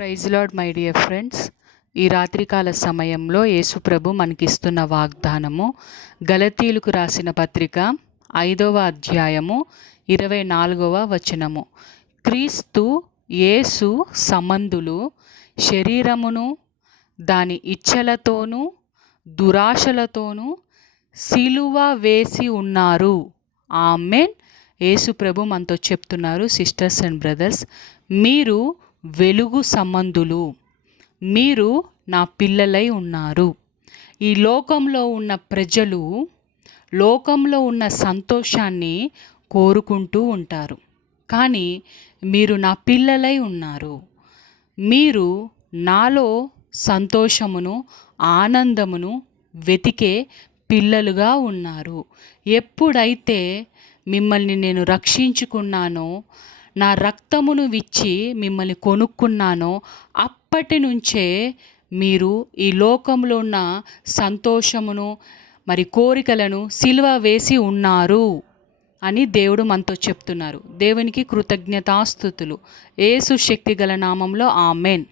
Praise Lord my dear friends. ఈ రాత్రికాల సమయంలో యేసుప్రభు మనకిస్తున్న వాగ్దానము గలతీయులకు రాసిన పత్రిక 5వ అధ్యాయము 24వ వచనము. క్రీస్తు యేసు సంబంధులు శరీరమును దాని ఇచ్చలతోనూ దురాశలతోనూ సిలువ వేసి ఉన్నారు. ఆమేన్. యేసుప్రభు మనతో చెప్తున్నారు, సిస్టర్స్ అండ్ బ్రదర్స్, మీరు వెలుగు సంబంధులు, మీరు నా పిల్లలై ఉన్నారు. ఈ లోకంలో ఉన్న ప్రజలు లోకంలో ఉన్న సంతోషాన్ని కోరుకుంటూ ఉంటారు, కానీ మీరు నా పిల్లలై ఉన్నారు. మీరు నాలో సంతోషమును ఆనందమును వెతికే పిల్లలుగా ఉన్నారు. ఎప్పుడైతే మిమ్మల్ని నేను రక్షించుకున్నానో, నా రక్తమును విచ్చి మిమ్మల్ని కొనుక్కున్నానో, అప్పటి నుంచే మీరు ఈ లోకంలో ఉన్న సంతోషమును మరి కోరికలను సిలువ వేసి ఉన్నారు అని దేవుడు మనతో చెప్తున్నారు. దేవునికి కృతజ్ఞతాస్తుతులు. యేసు శక్తి గల నామంలో ఆమెన్.